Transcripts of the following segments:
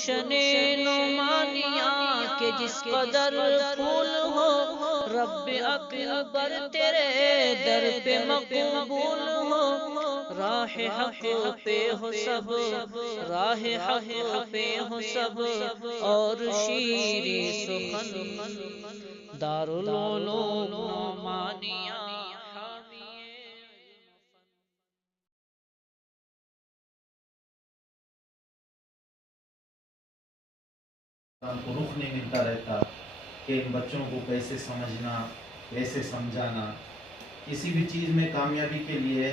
گلشن نعمانیاں کے جس قدر پھول ہو، رب اکبر تیرے در پہ مقبول ہو، راہ حق پہ ہو سب، راہ حق پہ ہو سب، اور شیریں سخن دارالعلوم نعمانیاں حامی کو رخ نہیں ملتا رہتا کہ ان بچوں کو کیسے سمجھنا، کیسے سمجھانا. کسی بھی چیز میں کامیابی کے لیے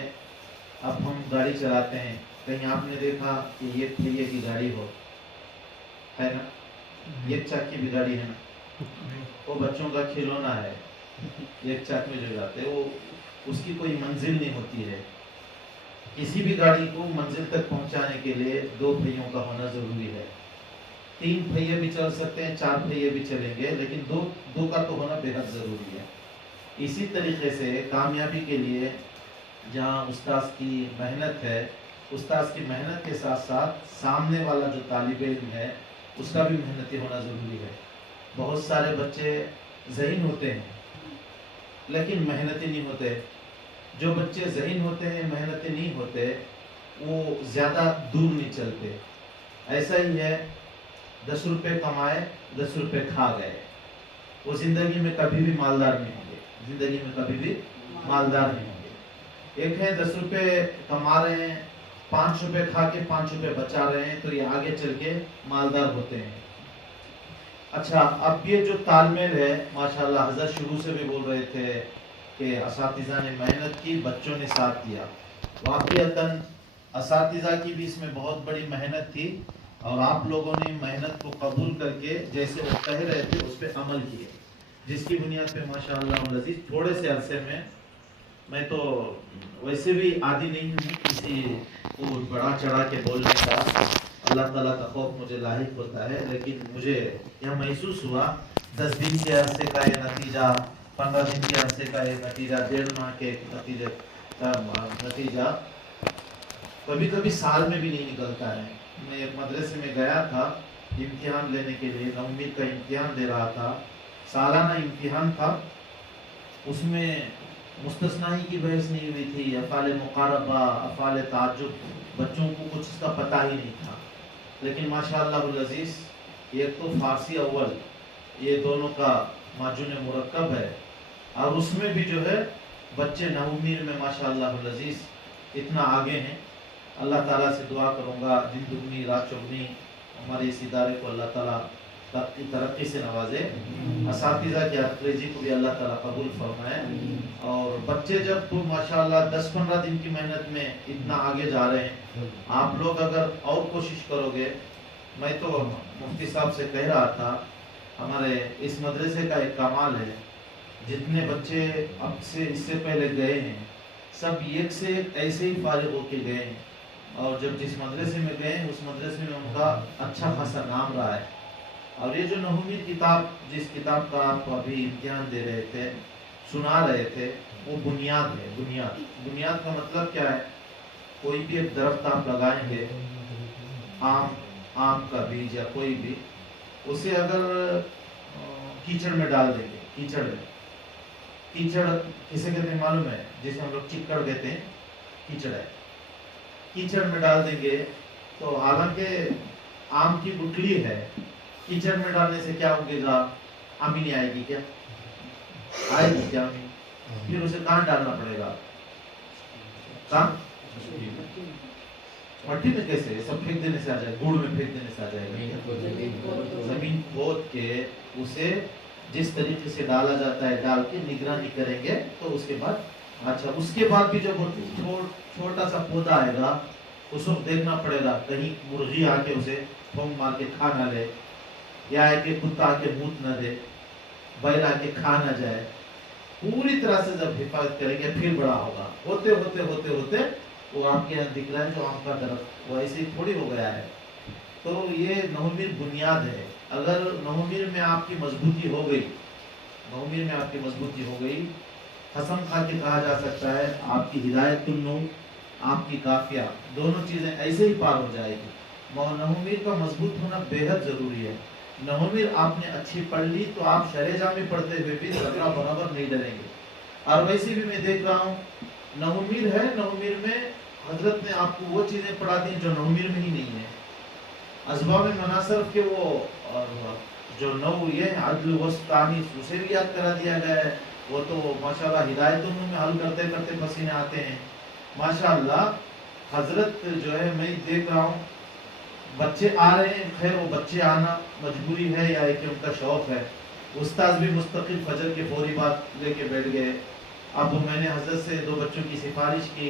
اب ہم گاڑی چلاتے ہیں، کہیں آپ نے دیکھا کہ یہ پہیے کی گاڑی ہو، ہے نا، ایک چک کی بھی گاڑی ہے نا، وہ بچوں کا کھلونا ہے، ایک چک میں جو جاتے ہیں وہ اس کی کوئی منزل نہیں ہوتی ہے. کسی بھی گاڑی کو منزل تک پہنچانے کے لیے دو پہیوں کا ہونا ضروری ہے. تین پہیے بھی چل سکتے ہیں، چار پہیے بھی چلیں گے، لیکن دو کا تو ہونا بے حد ضروری ہے. اسی طریقے سے کامیابی کے لیے جہاں استاذ کی محنت ہے، استاذ کی محنت کے ساتھ ساتھ سامنے والا جو طالب علم ہے اس کا بھی محنتی ہونا ضروری ہے. بہت سارے بچے ذہین ہوتے ہیں لیکن محنتی نہیں ہوتے. جو بچے ذہین ہوتے ہیں محنتی نہیں ہوتے وہ زیادہ دور نہیں چلتے. ایسا ہی ہے، 10 روپے کمائے 10 روپے کھا گئے، وہ زندگی میں کبھی بھی مالدار نہیں ہوں گے، زندگی میں کبھی بھی مالدار نہیں ہوں گے. ایک ہے 10 روپے کما رہے ہیں، 5 روپے کھا کے 5 روپے بچا رہے ہیں، تو یہ آگے چل کے مالدار ہوتے ہیں. اچھا، اب یہ جو تال میل ہے، ماشاءاللہ حضرت شروع سے بھی بول رہے تھے کہ اساتذہ نے محنت کی، بچوں نے ساتھ دیا. واقعتاً اساتذہ کی بھی اس میں بہت بڑی محنت تھی، اور آپ لوگوں نے محنت کو قبول کر کے جیسے وہ کہہ رہے تھے اس پہ عمل کیے، جس کی بنیاد پہ ماشاءاللہ العزیز تھوڑے سے عرصے میں تو ویسے بھی عادی نہیں ہوں کسی کو بڑا چڑھا کے بولنے کا. اللہ تعالیٰ کا خوف مجھے لاحق ہوتا ہے، لیکن مجھے یہ محسوس ہوا 10 دن کے عرصے کا یہ نتیجہ، 15 دن کے عرصے کا یہ نتیجہ، 1.5 ماہ کے نتیجے کا نتیجہ کبھی کبھی سال میں بھی نہیں نکلتا ہے. میں ایک مدرسے میں گیا تھا امتحان لینے کے لیے، نومی کا امتحان دے رہا تھا، سالانہ امتحان تھا. اس میں مستثنائی کی بحث نہیں ہوئی تھی، افعال مقاربہ، افعال تعجب، بچوں کو کچھ اس کا پتہ ہی نہیں تھا. لیکن ماشاءاللہ العزیز ایک تو فارسی اول، یہ دونوں کا معجون مرکب ہے، اور اس میں بھی جو ہے بچے نومیر میں ماشاءاللہ العزیز اتنا آگے ہیں. اللہ تعالیٰ سے دعا کروں گا دن دگنی رات چگنی ہمارے اس ادارے کو اللہ تعالیٰ ترقی سے نوازے، اساتذہ کی انکریجی کو بھی اللہ تعالیٰ قبول فرمائے. اور بچے جب تو ماشاءاللہ 10-15 دن کی محنت میں اتنا آگے جا رہے ہیں، آپ لوگ اگر اور کوشش کرو گے. میں تو مفتی صاحب سے کہہ رہا تھا، ہمارے اس مدرسے کا ایک کمال ہے، جتنے بچے اب سے اس سے پہلے گئے ہیں سب ایک سے ایک ایسے ہی فارغ ہو کے گئے ہیں، اور جب جس مدرسے میں گئے اس مدرسے میں ان کا اچھا خاصا نام رہا ہے. اور یہ جو نہومی کتاب، جس کتاب کا آپ ابھی امتحان دے رہے تھے، سنا رہے تھے، وہ بنیاد ہے. بنیاد کا مطلب کیا ہے؟ کوئی بھی ایک درخت آپ لگائیں گے، آم کا بیج یا کوئی بھی، اسے اگر کیچڑ میں ڈال دیں گے، کیچڑ کسے کہتے ہیں معلوم ہے؟ جسے ہم لوگ چکڑ کہتے ہیں، کیچڑ ہے. کیچڑ میں ڈال دیں گے تو حالانکہ آم کی گٹلی ہے، کیچڑ میں ڈالنے سے کیا ہوگے گا؟ آمی نہیں آئے گی کیا؟ آئے گی کیا آمی؟ پھر اسے کہاں ڈالنا پڑے گا؟ کہاں؟ مٹی میں. کیسے؟ سب پھینک دینے سے آ جائے گا، گڑ میں پھینک دینے سے آ جائے گا. زمین کھود کے اسے جس طریقے سے ڈالا جاتا ہے ڈال کے نگرانی کریں گے تو اس کے بعد اچھا، اس کے بعد بھی جب چھوٹا سا پودا آئے گا اس وقت دیکھنا پڑے گا کہیں مرغی آ کے اسے پھونک مار کے کھا نہ لے، یا ہے کہ کتا آ کے موت نہ دے، بیل آ کے کھا نہ جائے. پوری طرح سے جب حفاظت کریں گے پھر بڑا ہوگا. ہوتے ہوتے ہوتے ہوتے وہ آپ کے یہاں دکھ رہا ہے جو آم کا درخت، وہ ایسے ہی تھوڑی ہو گیا ہے. تو یہ نومیر بنیاد ہے. اگر نومیر میں آپ کی مضبوطی ہو گئی، نومیر میں آپ کی مضبوطی ہو گئی، قسم کھا کے کہا جا سکتا ہے آپ کی ہدایت النور، آپ کی کافیہ، دونوں چیزیں ایسے ہی پار ہو جائے گی. नहुमीर का मजबूत होना बेहद जरूरी है। नहुमीर आपने अच्छी पढ़ ली तो आप शरेजा में पढ़ते हुए भी झगड़ा बराबर नहीं डरेंगे। और वैसे भी मैं देख रहा हूँ नहुमीर है, नहुमीर में हजरत ने आपको वो चीजें पढ़ा दी जो नहुमीर में ही नहीं है। असबाब मनासब के वो जो नौ ये अदल वस्तानी उसे भी याद करा दिया गया है। वो तो माशाल्लाह हिदायतों में हल करते करते पसीने आते हैं माशाल्लाह। हजरत जो है मैं देख रहा हूँ बच्चे आ रहे हैं, खैर वो बच्चे आना मजबूरी है या कि उनका शौक है। उस्ताद भी मुस्तकिल फजर के फौरी बाद लेके बैठ गए। अब मैंने हजरत से 2 बच्चों की सिफारिश की,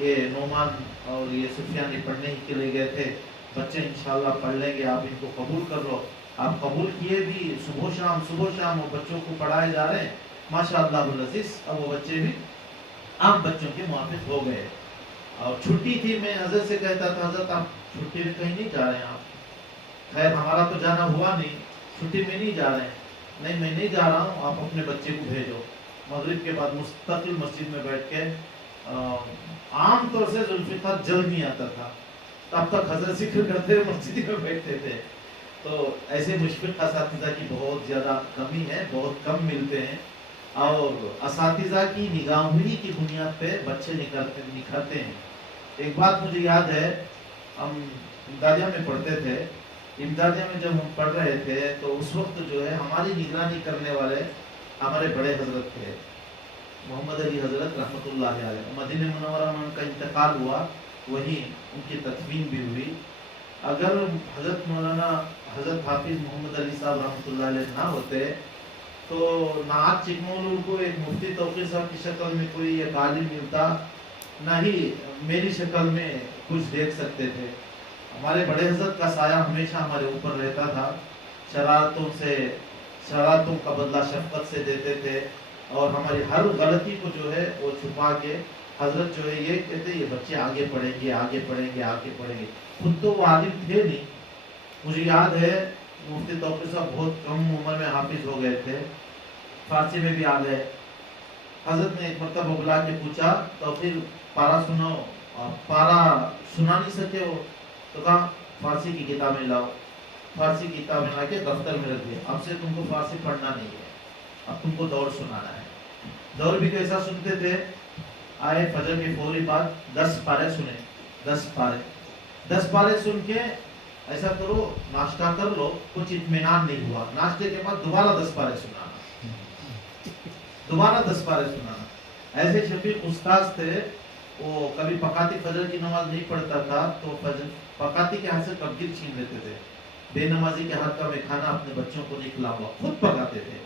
ये नोमान और ये सुफियान पढ़ने के लिए गए थे, बच्चे इंशाल्लाह पढ़ लेंगे, आप इनको कबूल कर लो। आप कबूल किए भी, सुबह शाम वो बच्चों को पढ़ाए जा रहे हैं माशाअल्लाह अज़ीज़। अब वो बच्चे भी आम बच्चों के मुआफिक हो गए। और छुट्टी थी, मैं हजरत से कहता था हजरत आप छुट्टी में कहीं नहीं जा रहे हैं आप? खैर हमारा तो जाना हुआ नहीं, छुट्टी में नहीं जा रहे हैं। नहीं मैं नहीं जा रहा हूँ, आप अपने बच्चे को भेजो। मगरिब के बाद मुस्तकिल मस्जिद में बैठ के आम तौर से जुल्फ़िकार जल्द नहीं आता था, तब तक हजरत जिक्र करते हुए मस्जिद में बैठते थे। तो ऐसे मुशफ़िक़ असातिज़ा की बहुत ज़्यादा कमी है, बहुत कम मिलते हैं। और असातिज़ा की निगाहनी की बुनियाद पे बच्चे निखरते हैं। एक बात मुझे याद है, हम इम्दादिया में पढ़ते थे, इम्दादिया में जब हम पढ़ रहे थे तो उस वक्त जो है हमारी निगरानी करने वाले हमारे बड़े हजरत थे, मोहम्मद अली हजरत रहमतुल्लाह अलैह। मदीना मुनव्वरा में उनका इंतकाल हुआ, वहीं उनकी तदफीन भी हुई। अगर हजरत मौलाना हजरत हाफिज मोहम्मद अली साहब रहमतुल्लाह अलैह ना होते तो नात चिकमोलूर को एक मुफ्ती तौकीर साहब की शक्ल में कोई एक आलिम मिलता, ना ही मेरी शक्ल में कुछ देख सकते थे। हमारे बड़े हजरत का साया हमेशा हमारे ऊपर रहता था। शरारतों का बदला शफकत से देते थे और हमारी हर गलती को जो है वो छुपा के हजरत जो है ये कहते ये बच्चे आगे पढ़ेंगे आगे पढ़ेंगे आगे पढ़ेंगे। खुद तो वो आलिम थे नहीं। मुझे याद है मुफ्ती तौकीर साहब बहुत कम उम्र में हाफिज हो गए थे, फारसी में भी आ गए। हजरत ने एक मरतबा बुला के पूछा तो फिर पारा सुनाओ, पारा सुना नहीं सके हो तो कहा फारसी की किताबें लाओ। फारसी की किताबें ला के दफ्तर में रख दिए, अब से तुमको फारसी पढ़ना नहीं है, अब तुमको दौड़ सुनाना है। दौड़ भी कैसा सुनते थे, आए फजर के फौरी बाद 10 पारे सुने, 10 पारे सुन के ऐसा करो नाश्ता कर लो, कुछ इत्मीनान नहीं हुआ, नाश्ते के बाद दोबारा 10 पारे सुनाना, दोबारा 10 पारे सुनाना। ऐसे शफीक उस्ताद थे, वो कभी पकाती फजर की नमाज नहीं पढ़ता था तो पकाती के हाथ से कब्जिल छीन लेते थे। बेनमाजी के हाथ का मैं खाना अपने बच्चों को नहीं खिलाऊंगा, खुद पकाते थे।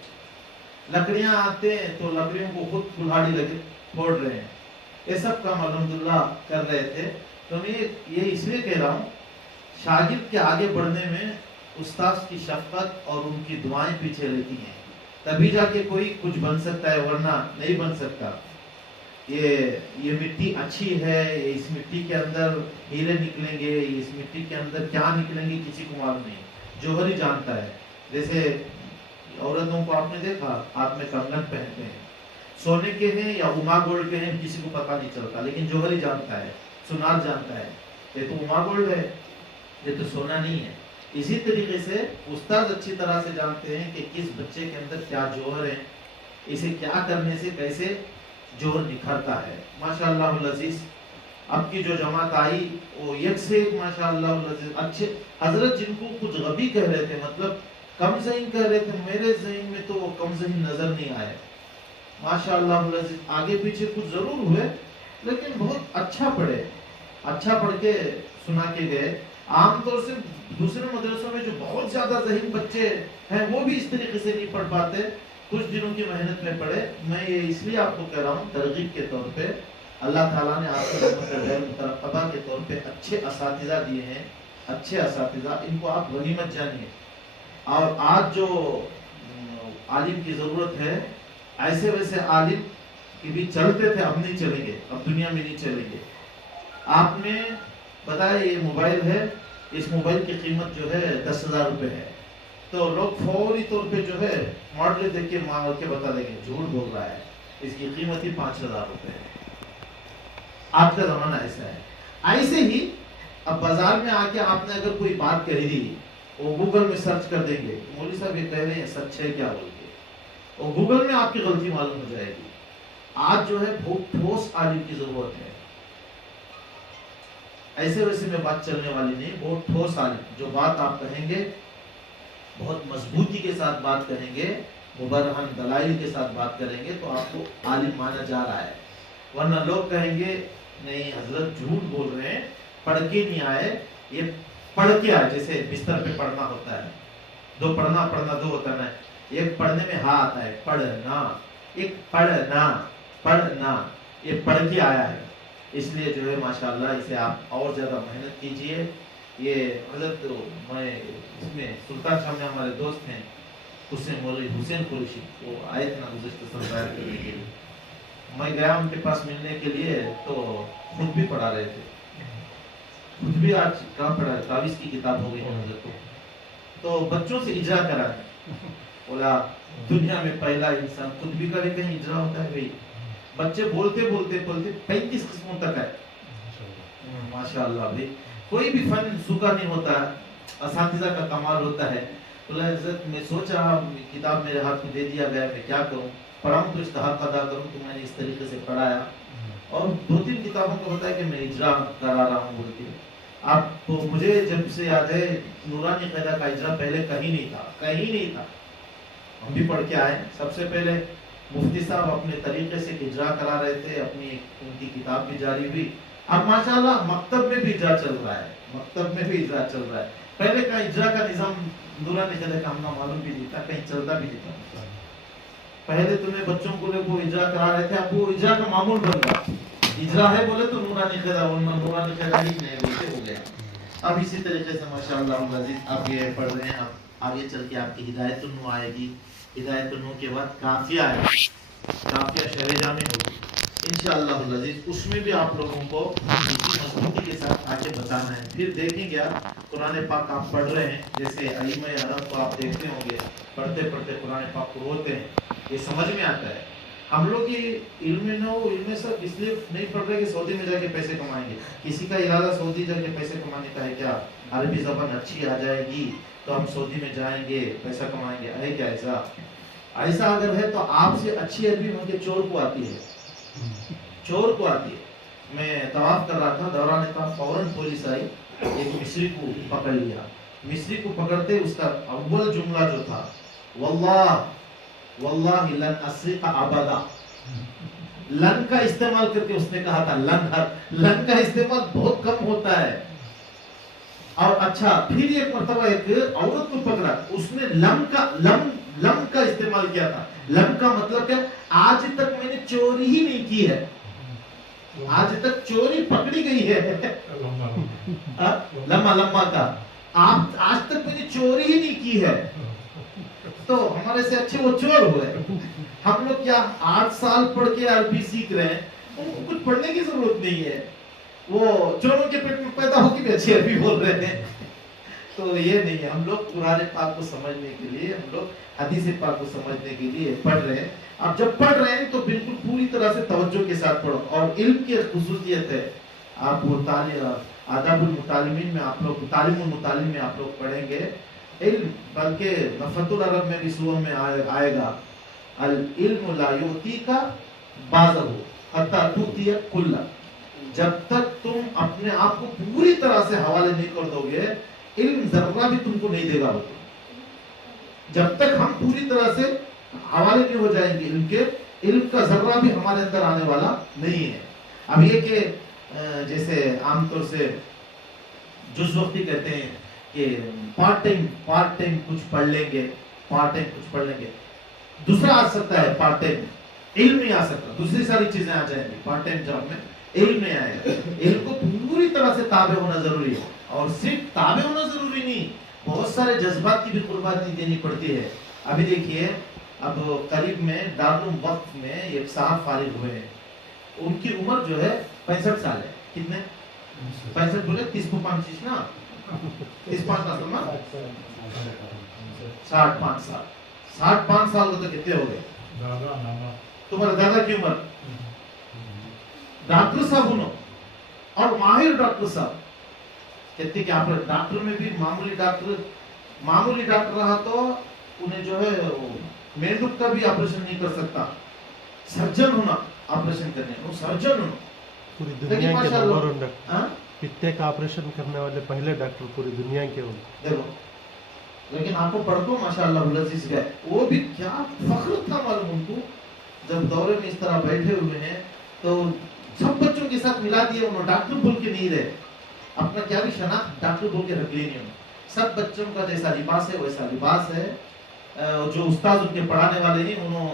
लकड़ियां आते तो लकड़ियों को खुद कुल्हाड़ी लगे फोड़ रहे हैं, ये सब काम अल्हम्दुलिल्लाह कर रहे थे। तो मैं ये इसलिए कह रहा हूँ शागिर्द के आगे बढ़ने में उस्ताद की शफकत और उनकी दुआएं पीछे रहती हैं, तभी जाके कोई कुछ बन सकता है, वरना नहीं बन सकता। ये मिट्टी अच्छी है, इस मिट्टी के अंदर हीरे निकलेंगे, इस मिट्टी के अंदर क्या निकलेंगे किसी को मालूम नहीं, जौहर ही जानता है। जैसे औरतों को आपने देखा हाथ में कंगन पहनते हैं, सोने के हैं या उमा गोल्ड के हैं किसी को पता नहीं चलता, लेकिन जौहर ही जानता है, सुनार जानता है, ये तो उमा गोल्ड है, ये तो सोना नहीं है। इसी तरीके से उस्ताद अच्छी तरह से जानते हैं कि किस बच्चे के अंदर क्या जौहर है, इसे क्या करने से कैसे जोर निखरता है। माशाअल्लाह अज़ीज़, अब की जो जमात आई वो एक से एक माशाअल्लाह अज़ीज़ अच्छे हजरत जिनको कुछ गबी कह रहे थे, मतलब कम ज़हीन कह रहे थे, मेरे ज़हीन में तो वो कम ज़हीन नजर नहीं आए। माशाअल्लाह अज़ीज़ आगे पीछे कुछ जरूर हुए लेकिन बहुत अच्छा पढ़े, अच्छा पढ़ के सुना के गए। आमतौर से दूसरे मदरसों में जो बहुत ज्यादा ज़हीन बच्चे हैं वो भी इस तरीके से नहीं पढ़ पाते, कुछ दिनों की मेहनत में पढ़े। मैं ये इसलिए आपको कह रहा हूँ तरगीब के तौर पे, अल्लाह ताला ने आपको मुतरक़बा के तौर पे अच्छे असातिज़ा दिए हैं, अच्छे असातिज़ा, इनको आप गनीमत जानिए। और आज जो आलिम की ज़रूरत है, ऐसे वैसे आलिम कि भी चलते थे अब नहीं चलेंगे, अब दुनिया में नहीं चलेंगे। आपने बताया ये मोबाइल है, इस मोबाइल की कीमत जो है 10,000 रुपये है, तो लोग फौरी तौर पे जो है मॉडल देख के मांग के बता देंगे झूठ बोल रहा है, इसकी कीमत ही 5,000 रुपये है। आज का जमाना ऐसा है। ऐसे ही اب बाजार में आके आपने अगर कोई बात कही दी, वो गूगल में सर्च कर देंगे, मौलवी साहब ये कह रहे हैं सच है क्या बोल के, और गूगल में आपकी गलती मालूम हो जाएगी। आज जो है बहुत ठोस आलिम की जरूरत है, ऐसे वैसे में बात चलने वाली नहीं, बहुत ठोस आलिम, जो बात आप कहेंगे बहुत मजबूती के साथ बात करेंगे, मुबरहन दलाइल के साथ बात करेंगे तो आपको आलिम माना जा रहा है। वरना लोग कहेंगे नहीं हजरत झूठ बोल रहे हैं, पढ़ के नहीं आए, ये पढ़ के आए, जैसे बिस्तर पे पढ़ना होता है, दो पढ़ना दो होता है, एक पढ़ने में हा आता है पढ़ना, एक पढ़ना, ये पढ़ के आया है। इसलिए जो है माशाल्लाह इसे आप और ज़्यादा मेहनत कीजिए। ये हजरत मैं इसमें सुल्तान शाह में हमारे दोस्त हैं, उससे मौलवी हुसैन कुरैशी, वो आए थे ना गुज़श्ता साल बैठ करने के लिए, मैं गया उनके पास मिलने के लिए, तो खुद भी पढ़ा रहे थे, खुद भी आज कहाँ पढ़ा है, तावीज़ की किताब हो गई है हजरत को, तो बच्चों से इजरा करा है। बोला दुनिया में पहला इंसान खुद भी करे, कहीं इजरा होता है भाई, बच्चे बोलते 35 किस्मों तक है माशाअल्लाह भाई। कोई भी फन सूखा नहीं होता, असातिज़ा का कमाल होता है। बोला हज़रत मैं सोचा किताब मेरे हाथ में दे दिया गया, मैं क्या करूं, पढ़ाऊं तो इस्तेहाक़ अदा करूं, तो मैंने इस तरीके से पढ़ाया और 2-3 किताबों को बताया कि मैं इजरा करा रहा हूँ बोल के। आप तो मुझे जब से याद है नूरानी क़ायदा का इजरा पहले कहीं नहीं था, हम भी पढ़ के आए। सबसे पहले मुफ्ती साहब अपने तरीके से इजरा करा रहे थे, अपनी उनकी किताब भी जारी हुई। अब माशाल्लाह मकतब में भी इजरा चल रहा है, पहले का इजरा का निज़ाम नूरानी क़ायदा का हमने मालूम भी नहीं था, कहीं चलता भी नहीं था। पहले तुम्हें बच्चों को वो इजरा करा रहे थे, अब वो इजरा का मामूल बन गया, इजरा है बोले तो नूरानी क़ायदा ही नहीं बोलते हो गया। अब इसी तरीके से माशाअल्लाह अज़ीज़ आप ये पढ़ रहे हैं, आप आगे चल के आपकी हिदायतुन्नू आएगी, हिदायतुन्नू के बाद काफिया आएगी, काफिया शहरेजामी होगी इंशाअल्लाह अज़ीज़, उसमें भी आप लोगों को इसी मजबूती के साथ आके बताना है। फिर देखेंगे आप कुरान पाक आप पढ़ रहे हैं, जैसे अइम्मा अरब को आप देखते होंगे पढ़ते कुरान पाक को रोते हैं, ये समझ में आता है। हम लोग ये इल्म सब इसलिए नहीं पढ़ रहे कि सऊदी में जाके पैसे कमाएंगे, किसी का इरादा सऊदी जाके पैसे कमाने का है क्या, अरबी जबान अच्छी आ जाएगी तो हम सऊदी में जाएंगे पैसा कमाएंगे, है क्या ऐसा अगर है तो आपसे अच्छी अरबी उनके चोर को आती है। मैं तवाफ कर रहा था, दौरान था, फौरन पुलिस आई, एक मिस्री को पकड़ लिया। मिस्री को पकड़ते उसका अव्वल जुमला जो था वल्लाह लन अस्रिका अबदा, लन का इस्तेमाल करके उसने कहा था, लन का इस्तेमाल बहुत कम होता है। और अच्छा फिर एक मर्तबा एक औरत को पकड़ा, उसने लम का इस्तेमाल किया था। लम का मतलब क्या, आज तक मैंने चोरी ही नहीं की है, आज तक चोरी पकड़ी गई है लम्मा का, आप आज तक मैंने चोरी ही नहीं की है। तो हमारे से अच्छे वो चोर हुए। हम लोग क्या 8 साल पढ़ के अरबी सीख रहे हैं, उनको कुछ पढ़ने की जरूरत नहीं है, वो चोरों के पेट में पैदा होकर भी अच्छी अरबी बोल रहे हैं। तो ये नहीं है, हम लोग कुरान पाक को समझने के लिए, हम लोग हदीस पाक को समझने के लिए पढ़ रहे हैं। अब जब पढ़ रहे हैं तो बिल्कुल पूरी तरह से तवज्जो के साथ पढ़ो। और इल्म की खुसूसियत है, आप वो आदाबुल मुतालिमीन में आप लोग, तालीमुल मुतालिम में आप लोग पढ़ेंगे इल्म, बल्कि नफ़तुल अरब में भी सूरह में आएगा अल इल्मु ला युतीका बाज़हु हत्ता तुतिया कुल्ला, जब तक तुम अपने आप को पूरी तरह से हवाले नहीं कर दोगे, इल्म जर्रा भी तुमको नहीं देगा। जब तक हम पूरी तरह से हवाले नहीं हो जाएंगे इल्म के, इल्म का जर्रा भी हमारे अंदर आने वाला नहीं है। अब ये कि जैसे आमतौर से जुज़ वक्ती कहते हैं कि पार्ट टाइम कुछ पढ़ लेंगे, दूसरा आ सकता है पार्ट टाइम इल्म नहीं आ सकता, दूसरी सारी चीजें आ जाएंगी, पार्ट टाइम जॉब में इल्म नहीं आएगा। इल्म को पूरी तरह से ताबे होना जरूरी है, और सिर्फ ताबे होना जरूरी नहीं, बहुत सारे जज्बात की भी कुर्बानी देनी पड़ती है। अभी देखिए, अब करीब में दारुल वक्त में एक साहब फारिग हुए हैं, उनकी उम्र जो है 65 साल है। कितने 65 बोले 30 को 5 ना 35 ना 65 साल, 65 साल तो कितने हो गए तुम्हारे दादा की उम्र। डॉक्टर साहब उन्होंने, और माहिर डॉक्टर साहब, कहते कि आप डॉक्टर में भी मामूली डॉक्टर रहा तो उन्हें जो है मेंढक का भी ऑपरेशन नहीं कर सकता, सर्जन होना ऑपरेशन करने, वो सर्जन होना। पूरी लेकिन दुनिया के माशाल्लाह, नंबर वन डॉक्टर, हाँ पित्ते का ऑपरेशन करने वाले पहले डॉक्टर पूरी दुनिया के हो। देखो, लेकिन आपको पढ़तो माशाल्लाह लजीज गए, वो भी क्या फख्र था मालूम उनको, जब दौरे में इस तरह बैठे हुए हैं तो सब बच्चों के साथ मिला दिए उन्होंने, डॉक्टर बोल के नहीं रहे, अपना क्या भी शनाख्त डॉक्टर बोल के रख ली नहीं उन्होंने। सब बच्चों का जैसा लिबास है वैसा लिबास है, जो उस्ताद उनके पढ़ाने वाले हैं उन्होंने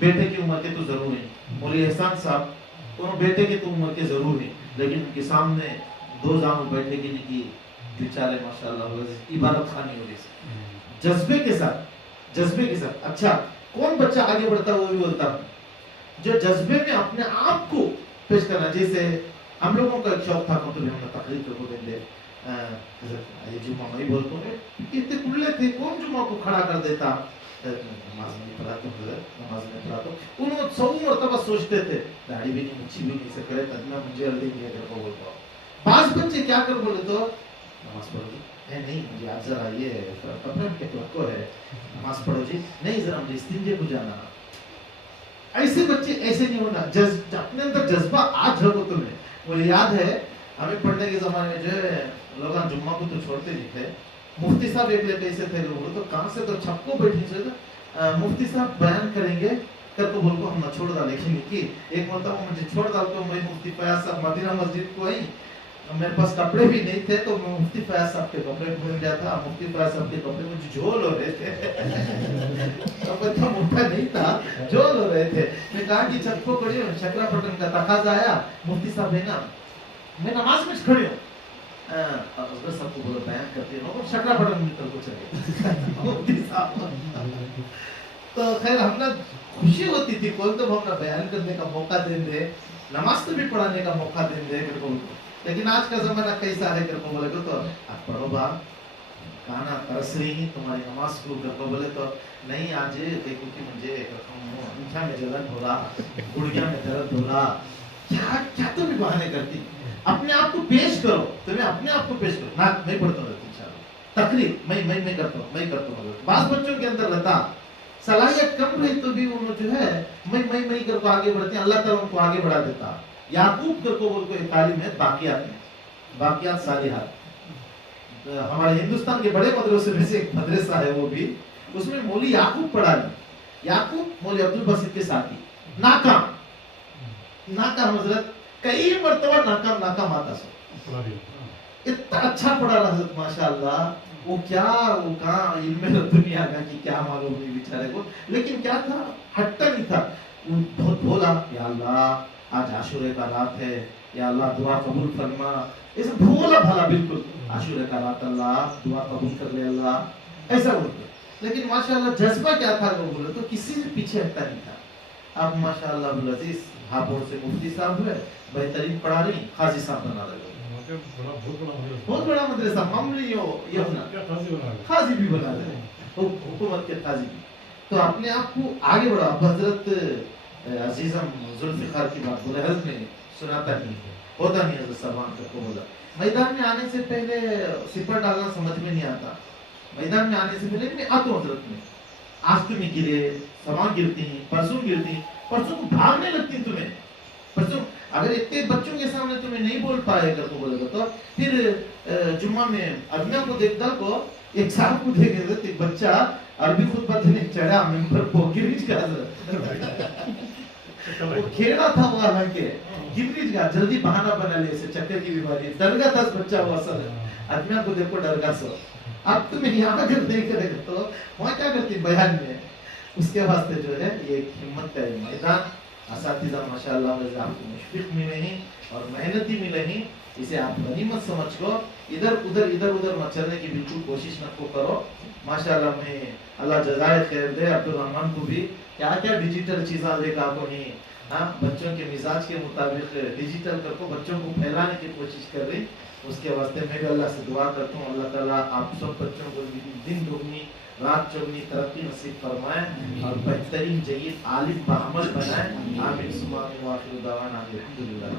बेटे की उम्र के तो जरूर है, मौलवी एहसान साहब उन्होंने बेटे की तो उम्र के जरूर है, लेकिन उनके सामने दो जानू बैठे की नहीं, बेचारे माशाल्लाह इबादत खानी हो रही, जज्बे के साथ। अच्छा, कौन बच्चा आगे बढ़ता है वो भी बोलता हूँ, जो जज्बे में अपने आप को पेश करना। जैसे हम लोगों का एक शौक था, तो हमने तकरीर को देंगे ये जुम्मा नहीं बोलते हैं, कितने कुल्ले थे, कौन जुम्मा को खड़ा कर देता, नमाज में पढ़ा तो उन्होंने 100 मरतबा सोचते थे, दाढ़ी भी नहीं मुच्छी भी नहीं से करे तब मुझे जल्दी नहीं है को बोलता हूँ। 5 बच्चे क्या कर बोले तो नमाज पढ़ो जी, नहीं मुझे आज जरा ये कपड़े के तो है, नमाज पढ़ो जी, नहीं जरा मुझे इस्तिंजे को जाना। ऐसे बच्चे ऐसे नहीं होना, अपने अंदर जज्बा आज हो तुम्हें। मुझे याद है हमें पढ़ने के जमाने में जो लोग जुम्मा को तो छोड़ते नहीं थे, मुफ्ती साहब एक लेते ऐसे थे लोग, तो कहाँ से तो छप्पो बैठी से मुफ्ती साहब बयान करेंगे कर तो बोल को हम न छोड़ डाले कि एक मतलब मुझे छोड़ डाल तो मैं मुफ्ती फयाज साहब मदीना मस्जिद को आई, मेरे पास कपड़े भी नहीं थे तो मैं मुफ्ती फयाज साहब के कपड़े पहन गया था, मुफ्ती फयाज साहब के कपड़े मुझे झोल हो रहे थे तो मोटा नहीं था, झोल हो रहे थे। मैं कहा कि छत को खड़ी हूँ, शकरा पटन का तकाजा आया, मुफ्ती साहब है ना, मैं नमाज में खड़ी हूँ, अगर सबको बोलो बयान करते हो शकरा पटन में तो कुछ मुफ्ती साहब। तो खैर हमने खुशी होती थी, कौन तो हम बयान करने का मौका देंगे, नमाज तो भी पढ़ाने का मौका देंगे। लेकिन आज का जमाना कैसा है कर बोले तो आप पढ़ो बा खाना तरस रही तुम्हारी नमाज को कर बोले तो नहीं, आज देखो कि मुझे अंखा में जलन हो रहा, गुड़िया में दर्द हो रहा, क्या क्या तुम भी बहाने करती, अपने आप को पेश करो, तुम्हें अपने आप को पेश करो ना, मैं पढ़ता हूँ तकरीर मैं करता हूँ। बास बच्चों के अंदर रहता सलाहियत कम रही तो भी वो जो है मैं करके आगे बढ़ते हैं, अल्लाह ताला उनको आगे बढ़ा देता। याकूब करको बोल को एक तालीम है बाकियात सालिहात, हमारे हिंदुस्तान के बड़े मदरसे में से एक मदरसा है, वो भी उसमें मौली याकूब पढ़ा है, याकूब मौली अब्दुल बसीत के साथी, नाकाम हजरत कई मरतबा नाकाम आता सो, इतना अच्छा पढ़ा हजरत माशाअल्लाह। वो कहाँ इल्मे दुनिया का कि क्या मालूम नहीं बेचारे को, लेकिन क्या था, हट्टा नहीं था, बहुत भोला, या अल्लाह आज आशूरे का रात है, या अल्लाह दुआ कबूल फरमा, ऐसा भोला भाला बिल्कुल, आशूरे का रात अल्लाह दुआ कबूल कर ले अल्लाह, ऐसा बोलते। लेकिन माशाअल्लाह जज्बा क्या था वो बोले तो किसी से पीछे हटता नहीं था। अब माशाअल्लाह अब्दुल अजीज हापुड़ से मुफ्ती साहब हुए, बेहतरीन पढ़ा रही, काजी साहब बना रहे, बहुत बड़ा मदरसा मामूली हो ये काजी भी बना रहे, हुकूमत के काजी भी। तो अपने आप को आगे बढ़ा। हजरत अजीजम जुल्फिकार की बात बोले, हजरत ने सुनाता नहीं है, होता नहीं हजरत सलमान को बोला, मैदान में आने से पहले सिपर डालना समझ में नहीं आता, मैदान में आने से पहले मैं आता हूँ हजरत में, आज तुम्हें गिरे, सामान गिरती, परसों भागने लगती तुम्हें, परसों अगर इतने बच्चों के सामने तुम्हें नहीं बोल पाएगा तो बोलेगा, तो फिर जुम्मा में अदमिया को देखता को एक साहब को देखे थे, एक बच्चा अरबी खुतबा देने चढ़ा मेंबर को, गिरिज का वो खेला था वो, हालांकि गिरिज का जल्दी बहाना बना ले, इसे चक्कर की बीमारी, डर गया था बच्चा वो, असल अदमिया को देखो डर गया सो। अब तुम्हें यहाँ अगर नहीं करेगा तो वहाँ क्या करती बयान में, उसके वास्ते जो है ये हिम्मत का मैदान, असातिज़ा माशाअल्लाह आपको मुशफिक मिले हैं और मेहनती मिले हैं, इसे आप गनीमत समझ को इधर उधर मत चलने की बिल्कुल कोशिश न को करो। माशाअल्लाह में अल्लाह जज़ाए खैर दे अब्दुल रहमान को भी, क्या क्या डिजिटल चीज़ा लेकर आपको नहीं, हाँ बच्चों के मिजाज के मुताबिक डिजिटल करके बच्चों को फैलाने की कोशिश कर रही, उसके वास्ते मैं भी अल्लाह से दुआ करता हूँ, अल्लाह ताला आप सब बच्चों को दिन दुगनी रात चौगनी तरक्की नसीब फरमाए और बेहतरीन जयीद आलिम बाहमल बनाए। आमीन सुमा आमीन व आखिर दावाना अल्हम्दुलिल्लाह।